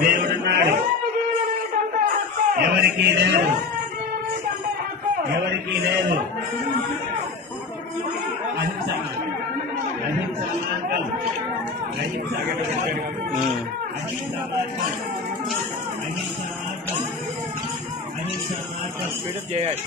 దేవుడున్నాడు. ఎవరికి లేదు, ఎవరికి లేదు. అహింస అహింస మార్గం, అహింస అహింస మార్గం, అహింస మార్గం, అహింస మార్గం. స్పీడప్ చేయాలి.